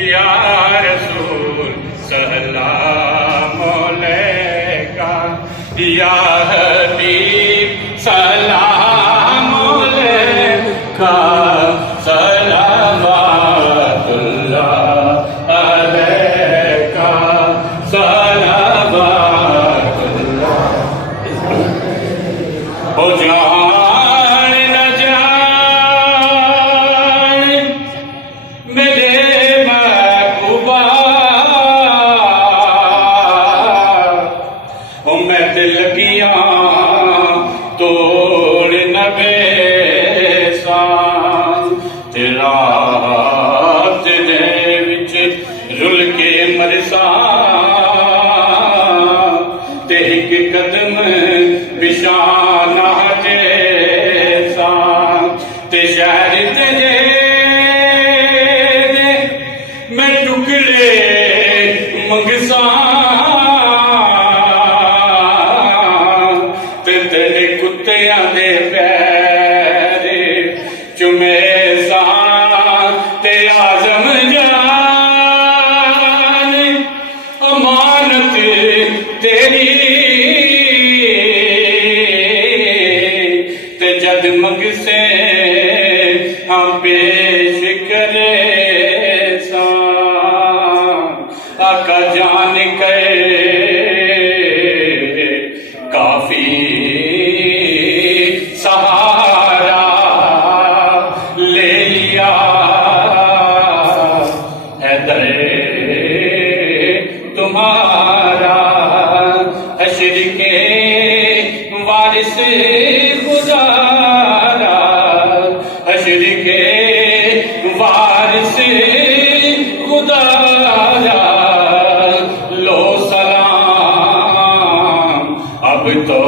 یا رسول سلام علیکہ، یا حبیب سلام علیکہ، صلوات اللہ علیکہ، صلوات اللہ۔ او جان نہ جان میرے محبوبہ، او میں تے لگیاں توڑ نہ بیساں، تیرا تیرے وچ رل کے مرساں، تے ایک قدم پچھان نہ جیساں، تے شہر تیرے میں ٹکڑے منگساں، تے تیرے کتیاں دے پیر چومے ساں، تے اعظم جان امانت تیری، تے جد منگسے ہم پیش کرے ساں، آقا جان کے کافی سہارا لے لیا، حیدر تمہارا حشر کے وارث خدا را، حشر کے وارث خدا را، لو سلام اب تو